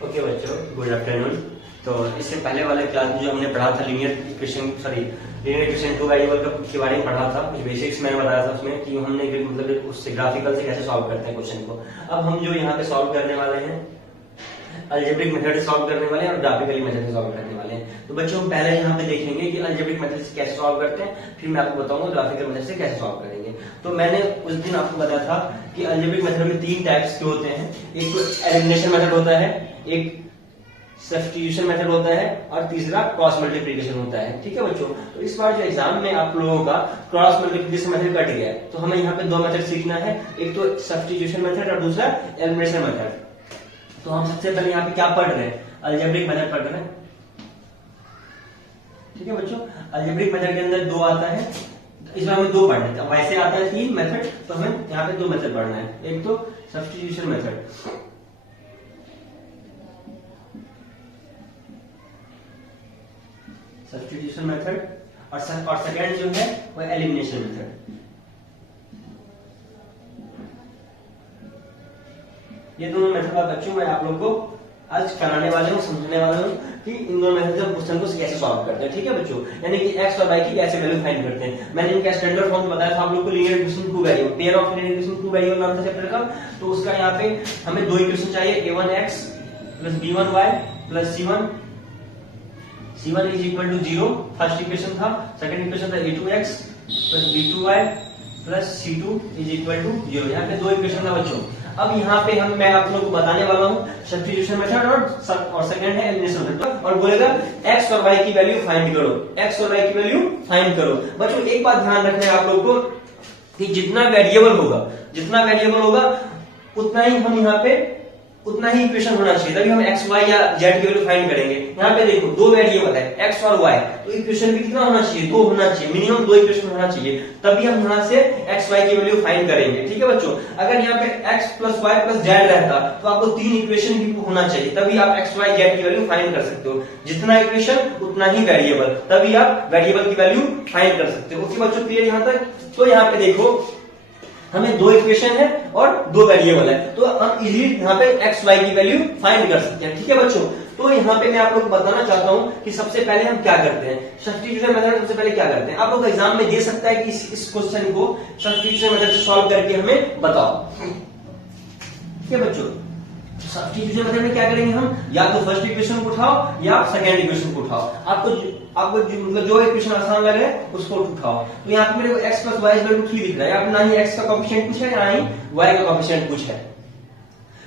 Okay बच्चों, good afternoon. तो इससे पहले वाले क्लास में जो हमने पढ़ा था लीनियर इक्वेशन टू वेरिएबल के बारे में पढ़ा था, कुछ बेसिक्स मैंने बताया था उसमें कि हमने मतलब उससे ग्राफिकल से कैसे सॉल्व करते हैं क्वेश्चन को। अब हम जो यहाँ पे सॉल्व करने वाले हैं अलजेब्रिक मेथड से सॉल्व करने वाले हैं और ग्राफिकली मेथड से सॉल्व करने वाले हैं। तो बच्चों हम पहले यहाँ पे देखेंगे कि अलजेब्रिक मेथड से कैसे सॉल्व करते हैं, फिर मैं आपको बताऊंगा ग्राफिकल मेथड से कैसे सॉल्व करेंगे। तो मैंने उस दिन आपको बताया था कि अलजेब्रिक मेथड में तीन टाइप्स के होते हैं। एक तो एलिमिनेशन मेथड होता है, एक सब्स्टिट्यूशन मेथड होता है और तीसरा क्रॉस मल्टीप्लिकेशन होता है। ठीक है बच्चों, तो इस बार जो एग्जाम में आप लोगों का क्रॉस मल्टीप्लिकेशन मेथड कट गया है, तो हमें यहाँ पे दो मेथड सीखना है, एक तो सब्स्टिट्यूशन मेथड और दूसरा एलिमिनेशन मेथड। तो हम सबसे पहले यहाँ पे क्या पढ़ रहे हैं, अलजेब्रिक मेथड पढ़ रहे हैं। ठीक है बच्चों, अलजेब्रिक मेथड के अंदर दो आता है, इस बार हमें दो पढ़ना है। वैसे आता है तीन मेथड, तो हमें यहाँ पे दो मेथड पढ़ना है। एक तो सब्स्टिट्यूशन मेथड, सब्स्टिट्यूशन मेथड और सेकंड जो है वो एलिमिनेशन मेथड। ये दोनों मेथड का बच्चों मैं आप लोगों को आज कराने वाले हूँ, समझने वाला हूँ कि इन दोनों मेथड से क्वेश्चन को कैसे सॉल्व करते हैं। ठीक है बच्चों, यानी कि एक्स और वाई की कैसे वैल्यू फाइंड करते हैं। मैंने इनका स्टैंडर्ड फॉर्म बताया था आप लोग को, linear equation two variable, pair of linear equation two variable नाम था चैप्टर का। तो उसका यहाँ पे हमें दो इक्वेशन चाहिए, a1x plus b1y plus c1 is equal to 0 first equation था। सेकंड इक्वेशन था a2x plus b2y plus c2 is equal to 0। यहाँ पे दो इक्वेशन था बच्चों। अब यहाँ पे मैं आप लोगों को बताने वाला हूँ सब्स्टिट्यूशन मेथड और सेकंड है एलिमिनेशन मेथड, और बोलेगा x और y की वैल्यू फाइंड करो, x और y की वैल्यू फाइंड करो। बच्चों एक बात ध्यान रखना है आप लोगों को कि जितना वेरिएबल होगा उतना ही हम यहाँ पे उतना ही इक्वेशन होना चाहिए, तभी हम एक्स वाई या जेड की वैल्यू फाइंड करेंगे। यहाँ पे देखो दो वेरिएबल है एक्स और वाई, तो इक्वेशन भी कितना होना चाहिए, दो होना चाहिए, मिनिमम दो इक्वेशन होना चाहिए, तभी हम यहाँ से एक्स वाई की वैल्यू फाइंड करेंगे। ठीक है बच्चों, अगर यहाँ पे x plus y plus z रहता तो आपको तीन इक्वेशन भी होना चाहिए, तभी आप एक्स वाई जेड की वैल्यू फाइंड कर सकते हो। जितना इक्वेशन उतना ही वेरिएबल, तभी आप वेरिएबल की वैल्यू फाइंड कर सकते हो। ओके बच्चों, क्लियर यहाँ तक। तो यहाँ पे देखो हमें दो इक्वेशन है और दो वेरिएबल है, तो हम इजीली यहाँ पे एक्स वाई की वैल्यू फाइंड कर सकते हैं। ठीक है बच्चों, तो यहाँ पे मैं आप लोग को बताना चाहता हूँ कि सबसे पहले हम क्या करते हैं, सब्स्टिट्यूशन मेथड सबसे पहले क्या करते हैं। आप लोग एग्जाम में दे सकता है कि इस क्वेश्चन को सब्स्टिट्यूशन मेथड से सॉल्व करके हमें बताओ। ठीक है बच्चों, सब्स्टिट्यूशन मेथड में क्या करेंगे हम, या तो फर्स्ट इक्वेशन को उठाओ या सेकंड इक्वेशन को उठाओ, आपको मतलब जो इक्वेशन आसान लगे उसको उठाओ। तो यहाँ पे मेरे को x plus y equal to 3 दिख रहा है, यहाँ पे ना ही x का कोएफिशिएंट कुछ है ना ही y का कोएफिशिएंट कुछ है,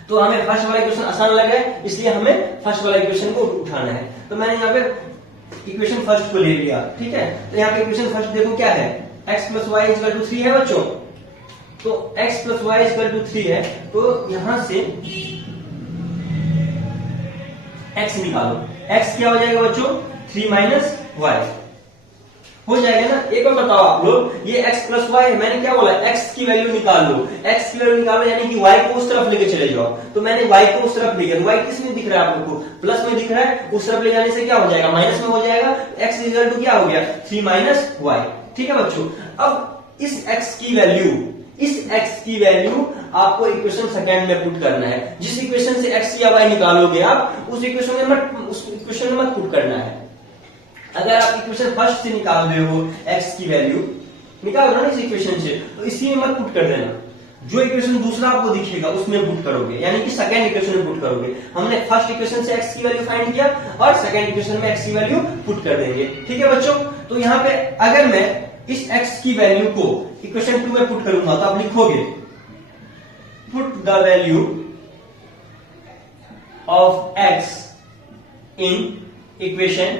तो हमें फर्स्ट वाला इक्वेशन आसान लगा है, इसलिए हमें फर्स्ट वाला इक्वेशन को उठाना है। तो मैंने यहाँ पे इक्वेशन फर्स्ट को ले लिया। ठीक है, तो यहाँ पे इक्वेशन फर्स्ट देखो क्या है, x plus y equal to 3 है बच्चों। तो x plus y equal to 3 है, तो यहां से x निकालो, x क्या हो जाएगा बच्चों, 3 माइनस वाई हो जाएगा ना। एक और बताओ आप लोग, ये x प्लस वाई है, मैंने क्या बोला, x की वैल्यू निकाल लो, x की वैल्यू निकालो यानी कि y को उस तरफ लेके चले जाओ। तो मैंने y को उस तरफ ले गया, y किस में दिख रहा है आप लोग को, प्लस में दिख रहा है, उस तरफ ले जाने से क्या हो जाएगा, माइनस में हो जाएगा। x इक्वल टू क्या हो गया, 3 माइनस वाई। ठीक है बच्चों, अब इस x की वैल्यू आपको इक्वेशन सेकंड में पुट करना है। जिस इक्वेशन से x या y निकालोगे आप उस इक्वेशन में मत पुट करना है। अगर आप इक्वेशन फर्स्ट से निकाल रहे हो x की वैल्यू निकाल रहे हो ना इस इक्वेशन से, तो इसी में मत पुट कर देना, जो इक्वेशन दूसरा आपको दिखेगा उसमें पुट करोगे, यानी कि सेकंड इक्वेशन में पुट करोगे। हमने फर्स्ट इक्वेशन से x की वैल्यू फाइंड किया और सेकंड इक्वेशन में x की वैल्यू पुट कर देंगे। ठीक है बच्चों, तो यहाँ पे अगर मैं इस x की वैल्यू को इक्वेशन 2 में पुट करूंगा तो आप लिखोगे put the value of x in equation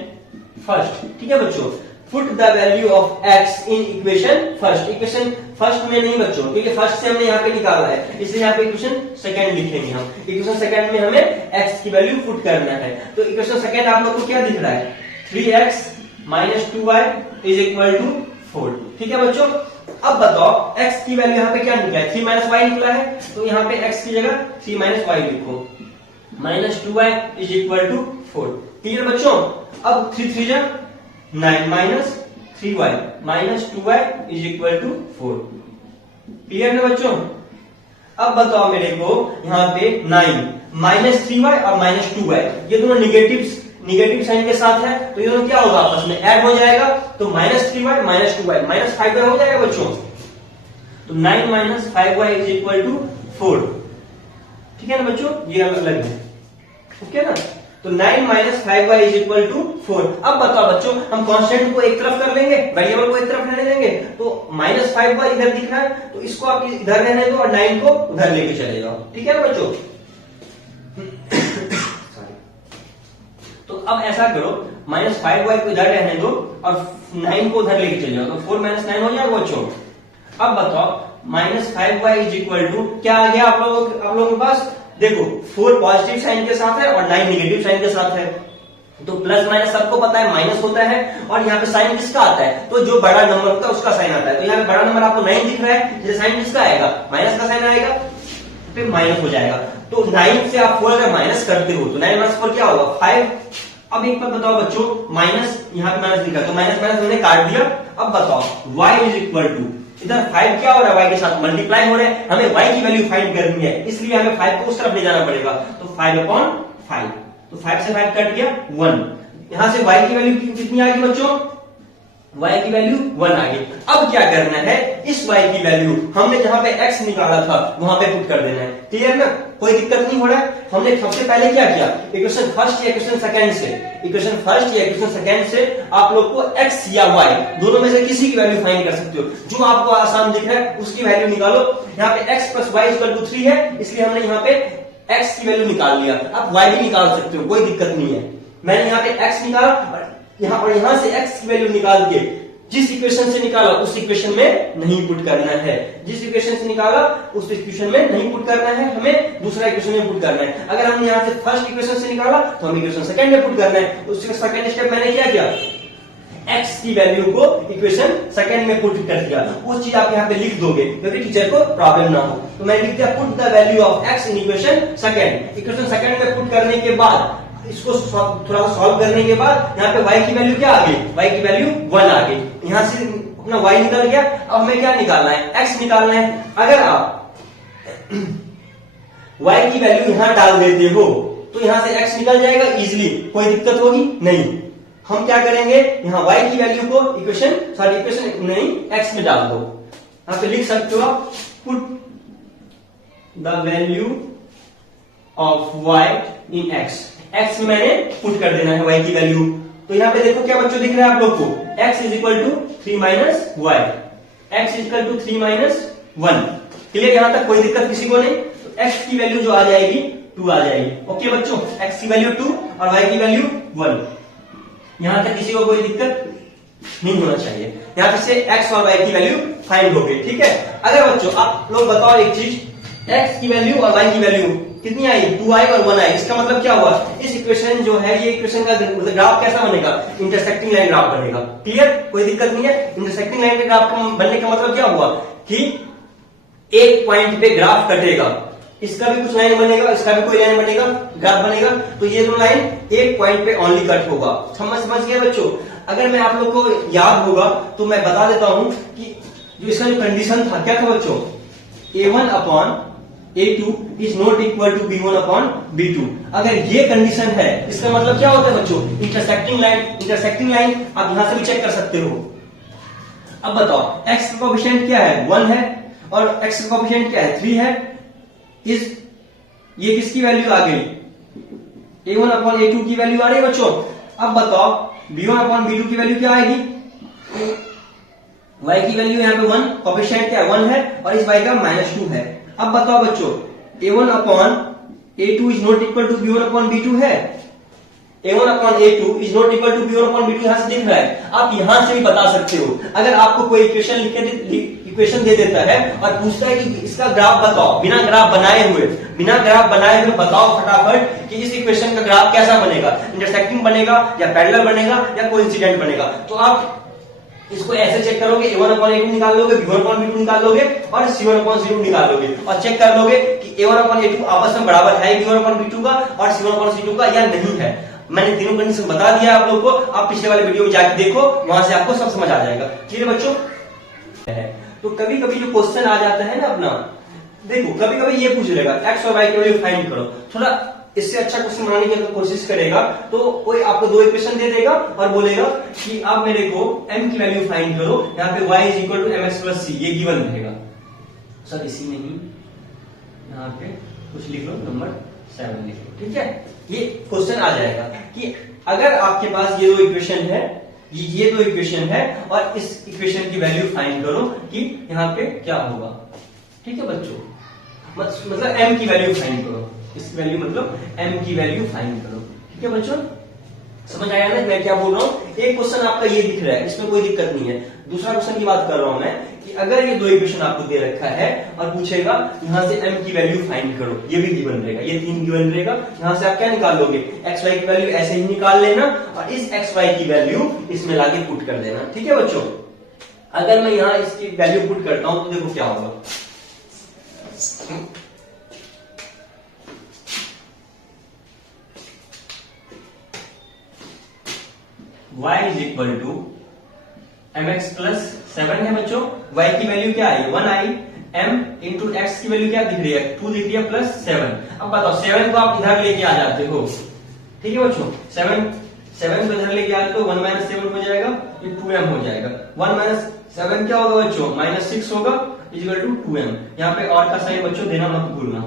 first. ठीक है बच्चों, put the value of x in equation first. Equation first में नहीं बच्चों, क्योंकि फर्स्ट से हमने यहाँ पे निकाला है, इसलिए यहाँ पे इक्वेशन सेकंड लिखेंगे हम। इक्वेशन सेकंड में हमें x की वैल्यू पुट करना है। तो इक्वेशन सेकंड आप लोग को क्या दिख रहा है, 3x minus 2y is equal to 4। ठीक है बच्चों, अब बताओ x की वैल्यू यहाँ पे क्या निकला है, 3 माइनस वाई निकला है, तो यहाँ पे x की जगह 3 माइनस वाई लिखो, minus 2y is equal to 4। Clear बच्चों, अब 3 3 जा 9 minus 3y minus 2y is equal to 4। Clear है बच्चों। अब बताओ मेरे को यहाँ पे 9 माइनस 3y और माइनस 2y, ये दोनों निगेटिव साइन के साथ है, तो ये दोनों क्या होगा आपस में ऐड हो जाएगा, तो minus 3y minus 2y minus 5y हो जाएगा बच्चों। तो 9 minus 5y is equal to 4, ठीक है ना बच्चों, ये अलग है, ठीक है ना। तो 9 minus 5y is equal to 4। अब बताओ बच्चों, हम कांस्टेंट को एक तरफ कर लेंगे, वेरिएबल को एक तरफ रहने देंगे, तो माइनस 5y इधर दिख रहा है, तो इसको आप इधर रहने दो और 9 को उधर लेके चले जाओ, ठीक है ना बच्चों। तो अब ऐसा करो, माइनस 5y को इधर रहने दो और 9 को उधर लेके चले जाओ, तो 4 माइनस 9 हो जाएगा बच्चों। अब बताओ minus 5y is equal to क्या आ गया आप लोगों के पास, देखो 4 पॉजिटिव साइन के साथ है और 9 नेगेटिव साइन के साथ है, तो प्लस माइनस सबको पता है माइनस होता है, और यहाँ पे साइन किसका आता है, तो जो बड़ा नंबर होता है उसका साइन आता है, तो यहाँ पे बड़ा नंबर आपको 9 दिख रहा है, जैसे साइन किसका आएगा, माइनस का साइन आएगा, फिर माइनस हो जाएगा। तो 9 से आप 4 अगर माइनस करते हो तो 9 माइनस 4 क्या होगा 5। अब एक बात बताओ बच्चों, माइनस यहाँ पे माइनस दिखा, तो माइनस माइनस हमने काट दिया। अब बताओ y इज इक्वल टू, इधर 5 क्या हो रहा है, y के साथ मल्टीप्लाई हो रहा है, हमें y की वैल्यू फाइंड करनी है, इसलिए हमें 5 को उस तरफ ले जाना पड़ेगा, तो 5/5, तो 5 से 5 कट गया 1, यहां से y की वैल्यू कितनी आ गई बच्चों, y की वैल्यू 1 आ गई। अब क्या करना है, इस y की वैल्यू हमने जहां पे x निकाला था वहां पे पुट कर देना है, क्लियर ना, कोई दिक्कत नहीं हो रहा है। हमने सबसे पहले क्या किया, इक्वेशन फर्स्ट या इक्वेशन सेकंड से आप लोग को x या y दोनों में से किसी की वैल्यू फाइंड कर सकते हो, जो आपको आसान दिख रहा है उसकी वैल्यू निकालो। यहाँ पे x plus y equal to 3 है, इसलिए हमने यहाँ पे x की वैल्यू निकाल लिया। आप y भी निकाल सकते हो, कोई दिक्कत नहीं है। मैंने यहाँ पे x निकाला और यहाँ से x की वैल्यू निकाल के जिस इक्वेशन से निकाला उस इक्वेशन में नहीं पुट करना है, जिस इक्वेशन से निकाला उस इक्वेशन में नहीं पुट करना है, हमें दूसरा इक्वेशन में पुट करना है। अगर हमने यहाँ से फर्स्ट इक्वेशन से निकाला तो हम इक्वेशन सेकंड में पुट करना है। उसके सेकंड स्टेप मैंने क्या किया, x की वैल्यू को इक्वेशन सेकंड में पुट कर दिया। वो चीज आप यहाँ पे लिख दोगे क्योंकि टीचर को प्रॉब्लम ना हो, तो मैंने लिख दिया put the value of x in equation second. Equation second में पुट करने के बाद इसको थोड़ा सा सॉल्व करने के बाद यहाँ पे y की वैल्यू क्या आ गई, y की वैल्यू 1 आ गई। यहाँ से अपना y निकल गया। अब हमें क्या निकालना है, x निकालना है। अगर आप y की वैल्यू यहाँ डाल देते हो तो यहाँ से x निकल जाएगा इजीली, कोई दिक्कत होगी नहीं। हम क्या करेंगे, यहाँ y की वैल्यू को इक्वेशन नहीं x में डाल दो। यहाँ पे लिख सकते हो आप put the value of y in x। x में मैंने पुट कर देना है y की वैल्यू। तो यहाँ पे देखो क्या बच्चों दिख रहा है आप लोग को, x is equal to 3 minus y, x is equal to 3 minus 1। Clear, यहां तक कोई दिक्कत किसी को नहीं। तो x की वैल्यू जो आ जाएगी 2 आ जाएगी। ओके बच्चों, x की वैल्यू 2 और y की वैल्यू 1। यहां तक किसी को कोई दिक्कत नहीं होना चाहिए। यहां पे से x और y की वैल्यू फाइंड हो गई, ठीक है। अगर बच्चों आप लोग बताओ एक चीज, x की वैल्यू और y की वैल्यू कितनी आई, 2i और 1i। इसका मतलब क्या हुआ, इस इक्वेशन जो है ये इक्वेशन का ग्राफ कैसा बनेगा, इंटरसेक्टिंग लाइन ग्राफ बनेगा। क्लियर, कोई दिक्कत नहीं है। इंटरसेक्टिंग लाइन के ग्राफ बनने का मतलब क्या हुआ कि एक पॉइंट पे ग्राफ कटेगा, इसका भी कुछ लाइन बनेगा, इसका भी कोई लाइन बनेगा, ग्राफ बनेगा, तो ये दोनों लाइन एक पॉइंट पे ओनली कट होगा। समझ गए बच्चों। अगर मैं आप लोग को याद होगा तो मैं बता देता हूं कि जो इसका जो कंडीशन था क्या था बच्चों, a1 upon a2 is not equal to b1 upon b2। अगर ये कंडीशन है इसका मतलब क्या होता है बच्चों, इंटरसेक्टिंग लाइन आप यहां से भी चेक कर सकते हो। अब बताओ x का कोएफिशिएंट क्या है, 1 है, और x का कोएफिशिएंट क्या है, 3 है। ये किसकी वैल्यू आ गई, a1 अपॉन a2 की वैल्यू आ रही है बच्चों। अब बताओ b1 अपॉन b2 की वैल्यू क्या आएगी, y की वैल्यू यहाँ पे 1, कोएफिशिएंट क्या है 1 है, और इस y का -2 है। अब बताओ बच्चों a1 upon a2 is not equal to b1 upon b2 है, a1 upon a2 is not equal to b1 upon b2 यहां से दिख रहा है। आप यहां से भी बता सकते हो। अगर आपको कोई इक्वेशन दे देता है और पूछता है कि इसका ग्राफ बताओ, बिना ग्राफ बनाए हुए बताओ फटाफट कि इस इक्वेशन का ग्राफ कैसा बनेगा, इंटरसेक्टिंग बनेगा या पैरेलल बनेगा या कोइंसिडेंट बनेगा, तो आप इसको ऐसे चेक करोगे, a1 अपॉन a2 निकाल लोगे, b1 अपॉन b2 निकाल लोगे और c1 अपॉन c2 निकाल लोगे, और चेक कर लोगे कि a1 अपॉन a2 आपस में बराबर है b1 अपॉन b2 का और c1 अपॉन c2 का या नहीं है। मैंने तीनों कंडीशन बता दिया आप लोगों को, आप पिछले वाले वीडियो में जाके देखो, वहां से आपको सब समझ आ जाएगा। ठीक है बच्चों। तो कभी कभी जो क्वेश्चन आ जाता है ना अपना देखो कभी कभी ये पूछ लेगा एक्स और वाई की वैल्यू फाइंड करो, थोड़ा इससे अच्छा क्वेश्चन बनाने की अगर कोशिश करेगा तो कोई आपको दो इक्वेशन दे देगा और बोलेगा कि आप मेरे को m की वैल्यू फाइंड करो, यहाँ पे y is equal to M x plus C, ये गिवन रहेगा। सर इसी नहीं, यहाँ पे कुछ लिख लो, नंबर 7 लिख लो, ठीक है। ये क्वेश्चन आ जाएगा कि अगर आपके पास ये दो इक्वेशन है, ये दो इक्वेशन है और इस इक्वेशन की वैल्यू फाइंड करो कि यहाँ पे क्या होगा, ठीक है बच्चों। मतलब m की वैल्यू फाइंड करो, इसकी वैल्यू मतलब m की वैल्यू फाइंड करो, ठीक है बच्चों। समझ आया ना मैं क्या बोल रहा हूँ। एक क्वेश्चन आपका ये दिख रहा है, इसमें कोई दिक्कत नहीं है। दूसरा क्वेश्चन की बात कर रहा हूं मैं कि अगर ये दो इक्वेशन आपको दे रखा है और पूछेगा यहां से m की वैल्यू फाइंड करो, ये भी गिवन रहेगा, ये 3 गिवन रहेगा। यहां से आप क्या निकाल लोगे, एक्स वाई की वैल्यू ऐसे ही निकाल लेना और इस एक्स वाई की वैल्यू इसमें लाके पुट कर देना, ठीक है बच्चों। अगर मैं यहां इसकी वैल्यू पुट करता हूं तो देखो क्या होगा, y is equal to M x plus 7 है बच्चों। y की वैल्यू क्या आई, 1 आई, m इंटू एक्स की वैल्यू क्या दिख रही है, 2 दिख रही है, प्लस 7। अब बताओ 7 को आप इधर लेके आ जाते हो, ठीक है बच्चों। 7 को इधर लेके आते हो, 1 माइनस 7 हो जाएगा, ये 2m हो जाएगा। 1 माइनस 7 क्या होगा बच्चों, -6 होगा, इक्वल टू 2m। यहाँ पे और का साइन बच्चों देना मत भूलना।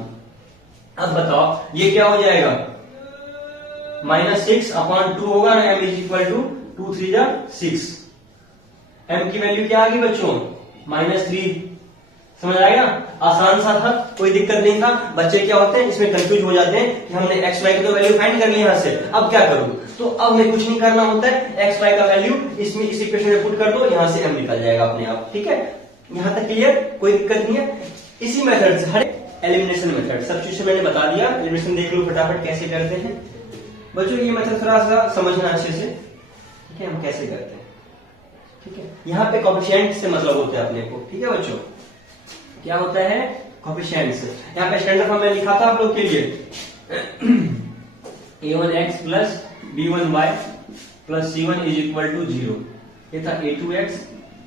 अब बताओ ये क्या हो जाएगा, -6 अपॉन 2 होगा ना, m इज इक्वल टू 2 3 जा 6। m की वैल्यू क्या आ गई बच्चों, -3। समझ आएगा, आसान सा था, कोई दिक्कत नहीं था। बच्चे क्या होते हैं इसमें कंफ्यूज हो जाते हैं कि हमने एक्स वाई की तो वैल्यू फाइंड कर ली यहां से, अब क्या करूं। तो अब हमें कुछ नहीं करना होता है, एक्स वाई का वैल्यू इसमें इस इक्वेशन में पुट कर दो, यहां से m निकल जाएगा अपने आप, ठीक है। यहां तक क्लियर, कोई दिक्कत नहीं है। इसी मेथड से हर एलिमिनेशन मेथड, सब्स्टिट्यूशन मैंने बता दिया, एलिमिनेशन देख लो फटाफट कैसे करते हैं बच्चों। ये मेथड थोड़ा सा समझना अच्छे से, ठीक है, हम कैसे करते हैं, ठीक है। यहाँ पे कोफिशिएंट से मतलब होता है अपने को, ठीक है बच्चों। क्या होता है कोफिशिएंट से, यहाँ पे स्टैंडर्ड फॉर्म में लिखा था आप लोग के लिए a1x plus b1y plus c1 is equal to 0। ये था a2x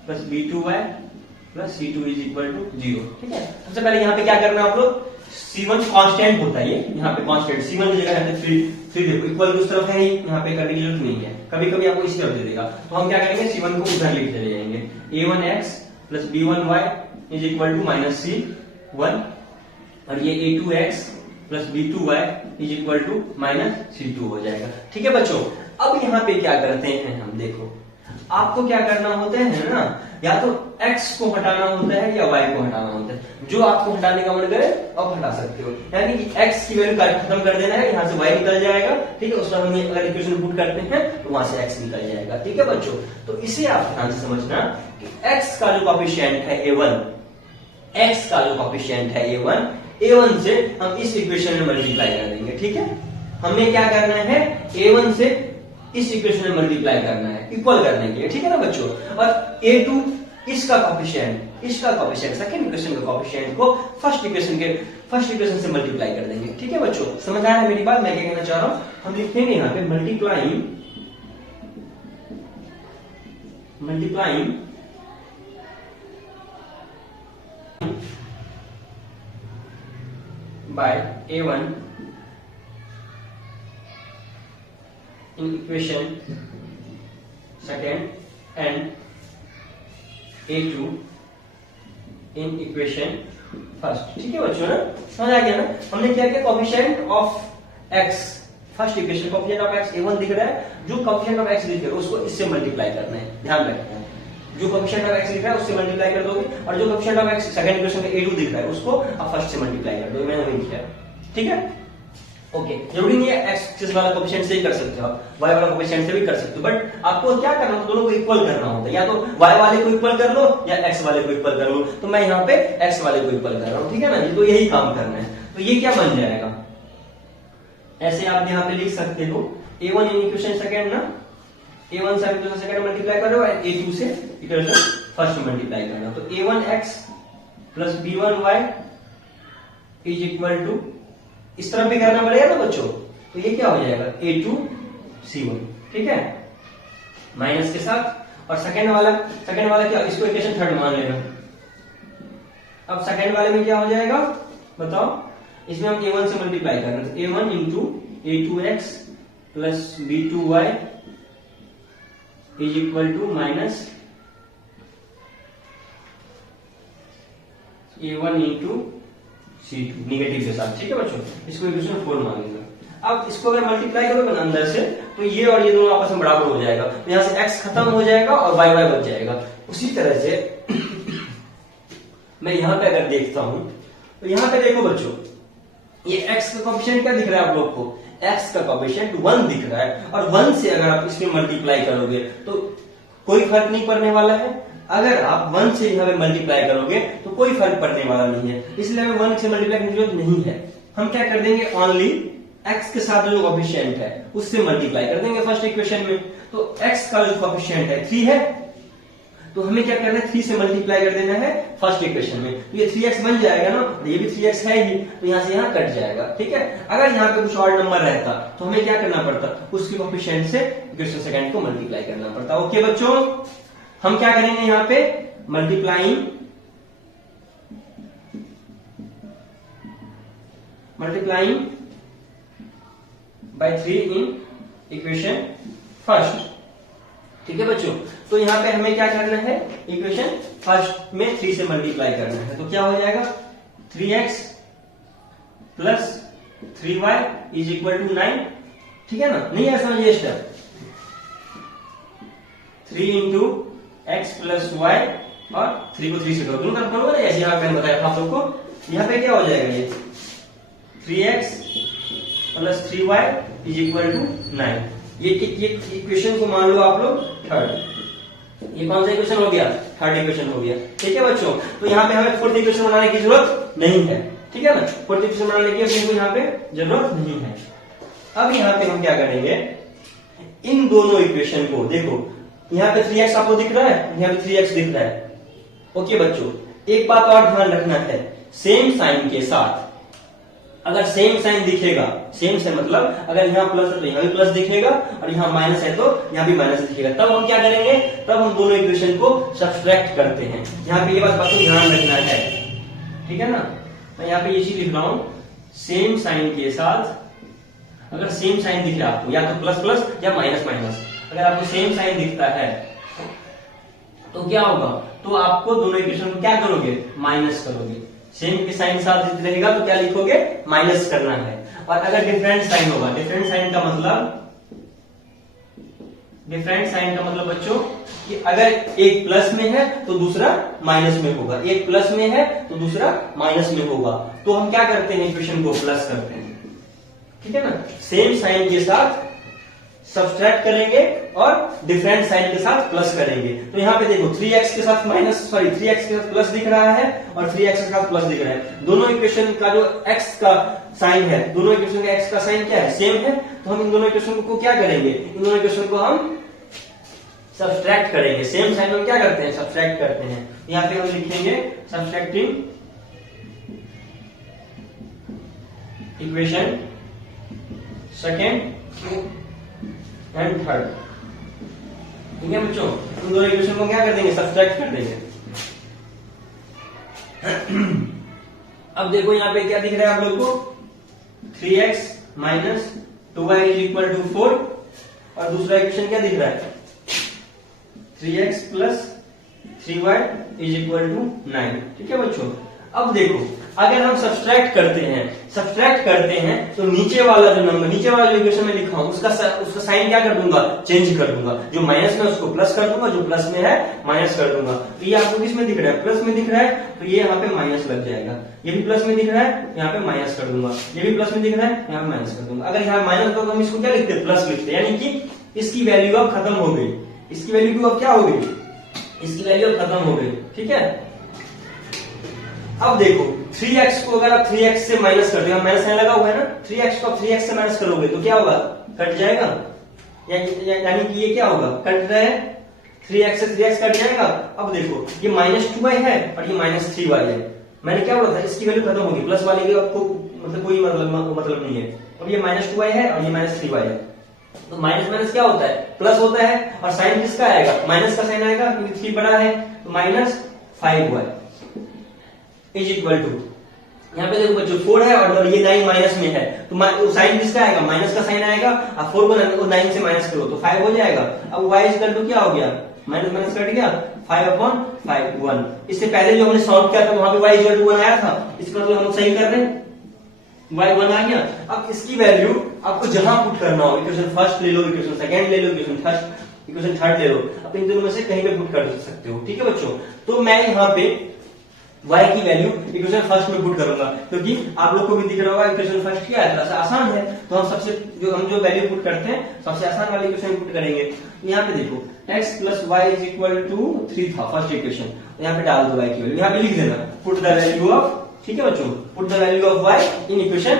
plus b2y plus c2 is equal to 0, ठीक है। सबसे पहले यहाँ पे क्या करना है आप लोग, c1 कांस्टेंट होता है, ये यहाँ पे कांस्टेंट c1 की जगह फिर देखो इक्वल उस तरफ है ही, यहाँ पे करने की जरूरत नहीं है, कभी कभी आपको इसी तरफ दे देगा। तो हम क्या करेंगे, c1 को उधर लेके चले जाएंगे, a1x plus b1y is equal to -c1 और ये a2x plus b2y is equal to -c2 हो जाएगा, ठीक है बच्चों। अब यहाँ पे क्या करते हैं हम, देखो आपको क्या करना होता है ना, या तो x को हटाना होता है या y को हटाना होता है। जो आपको हटाने का मन करे आप हटा सकते हो, यानी कि x की वैल्यू खत्म कर देना है, यहाँ से y निकल जाएगा, ठीक है। उस पर हम अगर इक्वेशन पुट करते हैं तो वहां से x निकल जाएगा, ठीक है बच्चों। तो इसे आप ध्यान से समझना कि x का जो कोफिशिएंट है a1, x का जो कोफिशिएंट है a1 से हम इस इक्वेशन में मल्टीप्लाई कर देंगे, ठीक है। हमने क्या करना है, a1 से इस इक्वेशन में मल्टीप्लाई करना है इक्वल करने के लिए, ठीक है ना बच्चों। और a2 इसका कोफिशिएंट सेकंड इक्वेशन का कोफिशिएंट को फर्स्ट इक्वेशन से मल्टीप्लाई कर देंगे, ठीक है बच्चों। समझ आया मेरी बात, मैं क्या कहना चाह रहा हूं। हम लिखेंगे यहाँ पे multiplying by a1 in equation second and a2 in equation first, ठीक है बच्चों ना, समझ आ गया ना। हमने क्या किया, coefficient of x, first equation coefficient of x a1 दिख रहा है, जो कोफिशिएंट ऑफ x दिख रहा है उसको इससे मल्टीप्लाई करना है, ध्यान रखना है। जो कोफिशिएंट ऑफ x दिख रहा है उससे मल्टीप्लाई कर दोगे, और जो coefficient of x second equation का a2 दिख रहा है उसको आप फर्स्ट से मल्टीप्लाई कर दोगे, मैंने वही किया, ठीक है। ओके, जरूरी नहीं है x वाला कोफिशिएंट से ही कर सकते हो आप, y वाला कोफिशिएंट से भी कर सकते हो, बट आपको क्या करना है, दोनों को इक्वल करना होता है। या तो y वाले को इक्वल कर लो या x वाले को इक्वल कर लो, तो मैं यहाँ पे x वाले को इक्वल कर रहा हूँ, ठीक है ना जी। तो यही काम करना है। तो ये क्या बन जाएगा, ऐसे आप यहाँ पे लिख सकते हो a1 इन इक्वेशन सेकंड ना, a1 से इक्वेशन सेकंड मल्टीप्लाई कर रहे हो, a2 से इक्वेशन फर्स्ट मल्टीप्लाई करना। तो a1x plus b1y is equal to, इस तरफ भी करना पड़ेगा ना बच्चों, तो ये क्या हो जाएगा a2c1, ठीक है, माइनस के साथ। और सेकंड वाला क्या, इसको इक्वेशन थर्ड मान लेना। अब सेकंड वाले में क्या हो जाएगा बताओ, इसमें हम a1 से मल्टीप्लाई कर रहे हैं, तो a1 into a2x plus b2y is equal to minus a1 into c2 negative के साथ, ठीक है बच्चों, इसको इक्वेशन 4 मांगेगा। अब इसको अगर मल्टीप्लाई करोगे ना अंदर से, तो ये और ये दोनों आपस में बराबर हो जाएगा, तो यहां से x खत्म हो जाएगा और y y बच जाएगा। उसी तरह से मैं यहां पे अगर देखता हूं, तो यहां पे देखो बच्चों, ये x का कोएफिशिएंट क्या दिख रहा है आप लोग को, x का कोएफिशिएंट 1 दिख रहा है, और 1 से अगर आप इसमें मल्टीप्लाई करोगे तो कोई फर्क नहीं पड़ने वाला है। अगर आप 1 से यहाँ पे मल्टीप्लाई करोगे तो कोई फर्क पड़ने वाला नहीं है, इसलिए हमें 1 से मल्टीप्लाई करने की जरूरत नहीं है। हम क्या कर देंगे, ओनली x के साथ जो कोएफिशिएंट है उससे मल्टीप्लाई कर देंगे फर्स्ट इक्वेशन में। तो x का जो कोएफिशिएंट है 3 है, तो हमें क्या करना है, 3 से मल्टीप्लाई कर देना है फर्स्ट इक्वेशन में, तो ये 3x बन जाएगा ना, ये भी 3x है ही, तो यहां से यहां कट जाएगा, ठीक है। अगर यहाँ पे कुछ और नंबर रहता तो हमें क्या करना पड़ता, उसके कोएफिशिएंट से इक्वेशन सेकंड को मल्टीप्लाई करना पड़ता। ओके बच्चों, हम क्या करेंगे यहाँ पे, multiplying by 3 in equation first, ठीक है बच्चों। तो यहाँ पे हमें क्या करना है, इक्वेशन फर्स्ट में 3 से मल्टीप्लाई करना है, तो क्या हो जाएगा 3x plus 3y is equal to 9, ठीक है ना, नहीं है समझिए step, 3 into x plus y और 3 को 3 से करो, दोनों तरफ करोगे ना, जैसे यहाँ मैंने बताया था आप लोग को। यहाँ पे क्या हो जाएगा, ये 3x plus 3y is equal to 9। ये इक्वेशन को मान लो आप लोग थर्ड, ये कौन सा इक्वेशन हो गया, थर्ड इक्वेशन हो गया, ठीक है बच्चों। तो यहाँ पे हमें फोर्थ इक्वेशन बनाने की जरूरत नहीं है, ठीक है ना, फोर्थ इक्वेशन बनाने की अपने को यहाँ पे जरूरत नहीं है। अब यहाँ पे हम क्या करेंगे, इन दोनों इक्वेशन को देखो, यहाँ पे 3x आपको दिख रहा है, यहाँ पे 3x दिख रहा है। ओके बच्चों, एक बात और ध्यान रखना है, सेम साइन के साथ अगर सेम साइन दिखेगा, सेम से मतलब अगर यहाँ प्लस है तो यहाँ भी प्लस दिखेगा, और यहाँ माइनस है तो यहाँ भी माइनस दिखेगा, तब हम क्या करेंगे, तब हम दोनों इक्वेशन को सब्ट्रैक्ट करते हैं। यहाँ पे ये बात को ध्यान रखना है, ठीक है ना। मैं यहाँ पे इसी लिख रहा हूं, सेम साइन के साथ अगर सेम साइन दिख रहा है आपको, या तो प्लस प्लस या माइनस माइनस, अगर आपको सेम साइन दिखता है तो क्या होगा, तो आपको दोनों इक्वेशन को क्या करोगे, माइनस करोगे। सेम के साइन साथ रहेगा तो क्या लिखोगे, माइनस करना है। और अगर डिफरेंट साइन होगा, डिफरेंट साइन का मतलब बच्चों कि अगर एक प्लस में है तो दूसरा माइनस में होगा, एक प्लस में है तो दूसरा माइनस में होगा, तो हम क्या करते हैं, इक्वेशन को प्लस करते हैं, ठीक है ना। सेम साइन के साथ सब्ट्रैक्ट करेंगे और डिफरेंट साइन के साथ प्लस करेंगे। तो यहाँ पे देखो 3x के साथ 3x के साथ प्लस दिख रहा है और 3x के साथ प्लस दिख रहा है। दोनों इक्वेशन का जो x का साइन है, दोनों इक्वेशन का x का साइन क्या है, सेम है, तो हम इन दोनों इक्वेशन को क्या करेंगे, इन दोनों इक्वेशन को हम सब्ट्रैक्ट करेंगे। सेम साइन हम क्या करते हैं, सब्ट्रैक्ट करते हैं। यहाँ पे हम लिखेंगे subtracting equation second and third, ठीक है बच्चों। इन दोनों इक्वेशन को क्या कर देंगे, सब्ट्रैक्ट कर देंगे। अब देखो यहाँ पे क्या दिख रहा है आप लोग को, 3x minus 2y is equal to 4, और दूसरा इक्वेशन क्या दिख रहा है, 3x plus 3y is equal to 9, ठीक है बच्चों। अब देखो अगर हम सब्ट्रैक्ट करते हैं तो नीचे वाला जो नंबर, नीचे वाला जो इक्वेशन में लिखा हूं उसका साइन क्या कर दूंगा, चेंज कर दूंगा। जो माइनस में उसको प्लस कर दूंगा, जो प्लस में है माइनस कर दूंगा। तो ये आपको किस में दिख रहा है, प्लस में दिख रहा है, तो ये यहाँ पे माइनस लग जाएगा। ये भी प्लस में दिख रहा है, यहाँ पे माइनस कर दूंगा। ये भी प्लस में दिख रहा है, यहाँ पे माइनस कर दूंगा। अगर यहाँ माइनस हो तो हम इसको क्या लिखते हैं, प्लस लिखते हैं, यानी कि इसकी वैल्यू अब खत्म हो गई, इसकी वैल्यू अब क्या हो गई, इसकी वैल्यू अब खत्म हो गई, ठीक है। अब देखो 3x को अगर आप 3x से माइनस करते हो, माइनस साइन लगा हुआ है ना, 3x को आप 3x से माइनस करोगे तो क्या होगा, कट जाएगा, यानी कि ये क्या होगा, कट रहा है, 3x से 3x कट जाएगा। अब देखो ये -2y है और ये -3y है, मैंने क्या बोला था, इसकी वैल्यू खत्म होगी, प्लस वाले की आपको मतलब कोई मतलब नहीं है। अब ये -2y है और ये -3y है, तो माइनस माइनस क्या होता है, प्लस होता है, और साइन किसका आएगा, माइनस का साइन आएगा, क्योंकि 3 बड़ा है, तो -5y, इज इक्वल टू, यहाँ पे देखो बच्चों 4 है और ये 9 माइनस में है, तो साइन किसका आएगा, माइनस का साइन आएगा, और 4 को 9 से माइनस करो तो 5 हो जाएगा। अब y इक्वल टू क्या हो गया, माइनस माइनस कट गया, 5/5 1। इससे पहले जो हमने सॉल्व किया था वहां पे y इक्वल टू 1 आया था, इसका मतलब हम सही कर रहे हैं, y 1 आ गया। अब इसकी वैल्यू आपको जहां पुट करना हो, इक्वेशन फर्स्ट ले लो, इक्वेशन सेकंड ले लो, इक्वेशन थर्ड ले लो, अब इन दोनों में से कहीं पे पुट कर सकते हो, ठीक है बच्चों। तो मैं यहाँ पे y की वैल्यू इक्वेशन फर्स्ट में पुट करूंगा, क्योंकि आप लोग को भी दिख रहा होगा इक्वेशन फर्स्ट क्या है, थोड़ा आसान है, तो हम जो वैल्यू पुट करते हैं सबसे आसान वाली इक्वेशन पुट करेंगे। यहाँ पे देखो x plus y is equal to 3 था फर्स्ट इक्वेशन, तो यहाँ पे डाल दो y की वैल्यू, यहाँ पे लिख देना पुट द वैल्यू ऑफ, ठीक है बच्चों, put the value of y in equation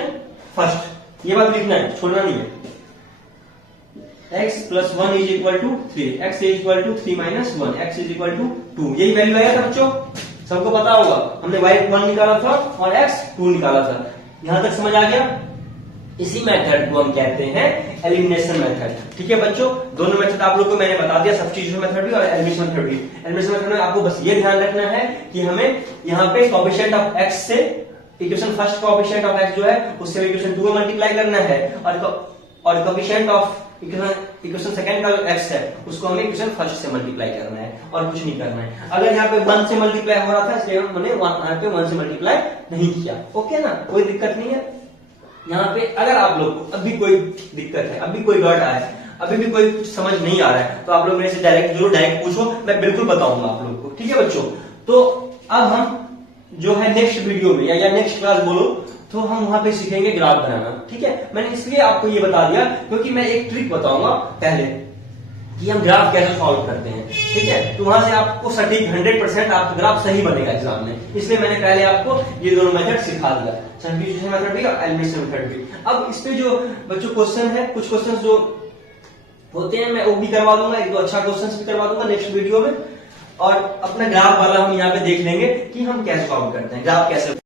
first, ये बात लिखना है, छोड़ना नहीं है। x plus 1 is equal to 3, x is equal to 3 minus 1, x is equal to 2, यही वैल्यू आया था बच्चों, सबको पता होगा, हमने y 1 निकाला था और x 2 निकाला था, यहां तक समझ आ गया। इसी मेथड को हम कहते हैं एलिमिनेशन मेथड, ठीक है बच्चों। दोनों मेथड आप लोग को मैंने बता दिया, सब्स्टिट्यूशन मेथड भी और एलिमिनेशन मेथड भी। एलिमिनेशन मेथड में आपको बस ये ध्यान रखना है कि हमें यहाँ पे कोएफिशिएंट ऑफ x से equation first coefficient of x जो है उससे इक्वेशन 2 में मल्टीप्लाई करना है, और कोएफिशिएंट ऑफ इक्वेशन सेकंड का जो x है उसको हमें इक्वेशन फर्स्ट से मल्टीप्लाई करना है, और कुछ नहीं करना है। अगर यहाँ पे 1 से मल्टीप्लाई हो रहा था इसलिए हमने यहाँ पे 1 से मल्टीप्लाई नहीं किया, ओके ना, कोई दिक्कत नहीं है। यहाँ पे अगर आप लोग को अभी कोई दिक्कत है, अभी कोई डॉट आया है, अभी भी कोई कुछ समझ नहीं आ रहा है, तो आप लोग मेरे से डायरेक्ट पूछो, मैं बिल्कुल बताऊंगा आप लोग को, ठीक है बच्चों। तो अब हम जो है नेक्स्ट वीडियो में या नेक्स्ट क्लास बोलो, तो हम वहां पे सीखेंगे ग्राफ बनाना, ठीक है। मैंने इसलिए आपको ये बता दिया क्योंकि मैं एक ट्रिक बताऊंगा पहले कि हम ग्राफ कैसे सॉल्व करते हैं, ठीक है, तो वहां से आपको सटीक 100% आपका ग्राफ सही बनेगा एग्जाम में, इसलिए मैंने पहले आपको ये दोनों मेथड सिखा दिया, सब्स्टिट्यूशन मेथड भी और एलिमिनेशन मेथड भी। अब इस पे जो बच्चों क्वेश्चन है, कुछ क्वेश्चन जो होते हैं मैं वो भी करवा दूंगा, एक दो अच्छा क्वेश्चन भी करवा दूंगा नेक्स्ट वीडियो में, और अपना ग्राफ वाला हम यहाँ पे देख लेंगे कि हम कैसे सॉल्व करते हैं, ग्राफ कैसे